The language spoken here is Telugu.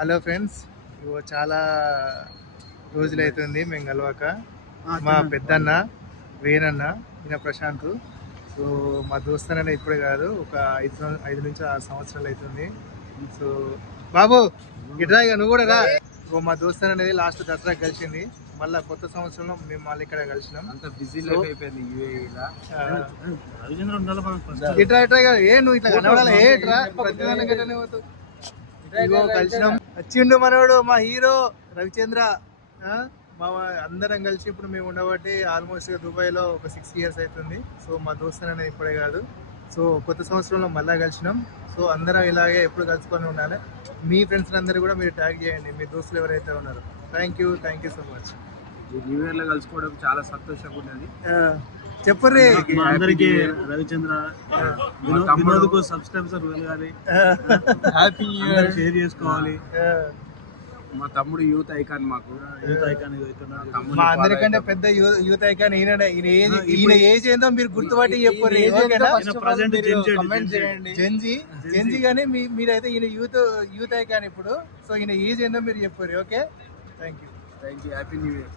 హలో ఫ్రెండ్స్, ఇగో చాలా రోజులు అవుతుంది మేము కలవాక. మా పెద్దన్న వేణన్న, ఈయన ప్రశాంత్. సో మా దోస్తన ఇప్పుడే కాదు, ఒక 5 నుంచి 6 సంవత్సరాలు అవుతుంది. సో బాబు ఇట్రా, ఇక నువ్వు కూడా రా. ఇగో మా దోస్తన అనేది లాస్ట్ దసరా కలిసింది. మళ్ళీ కొత్త సంవత్సరంలో మేము మళ్ళీ ఇక్కడ కలిసినాం. అంత బిజీ లైఫ్ అయిపోయింది. ఇట్రా ఇట్రా, ఏ నువ్వు ఇట్లా కనబడాలి, ఏ ఇట్రా ఇగో కలిసినాం. వచ్చిండు మనోడు, మా హీరో రవిచంద్ర. మా అందరం కలిసి ఇప్పుడు మేము ఉండబట్టి ఆల్మోస్ట్ దుబాయ్లో ఒక 6 years అవుతుంది. సో మా దోస్తులు అనేది ఇప్పుడే కాదు. సో కొత్త సంవత్సరంలో మళ్ళీ కలిసినాం. సో అందరం ఇలాగే ఎప్పుడు కలుసుకొని ఉండాలి. మీ ఫ్రెండ్స్ అందరూ కూడా మీరు ట్యాగ్ చేయండి, మీ దోస్తులు ఎవరైతే ఉన్నారో. Thank you so much. New year లో కలుసుకోవడం చాలా సంతోషంగా ఉన్నది. చెప్పండి అందరికి. రవిచంద్ర వినోద్కు సబ్స్క్రైబర్స్ వెళ్ళాలి, హ్యాపీ న్యూ ఇయర్ షేర్ చేసుకోవాలి. మా తమ్ముడు యూత్ ఐకాన్, మాకు యూత్ ఐకాన్. మా అందరికంటే పెద్ద యూత్ ఐకాన్ ఈయన. ఈయన ఏజ్ ఏందో మీరు గుర్తుపట్టి చెప్పండి. జెన్జీ కానీ మీరైతే ఈయన యూత్ ఐకాన్ ఇప్పుడు. సో ఈయన ఏజ్ ఏందో మీరు చెప్పండి. Okay, thank you. Happy new year.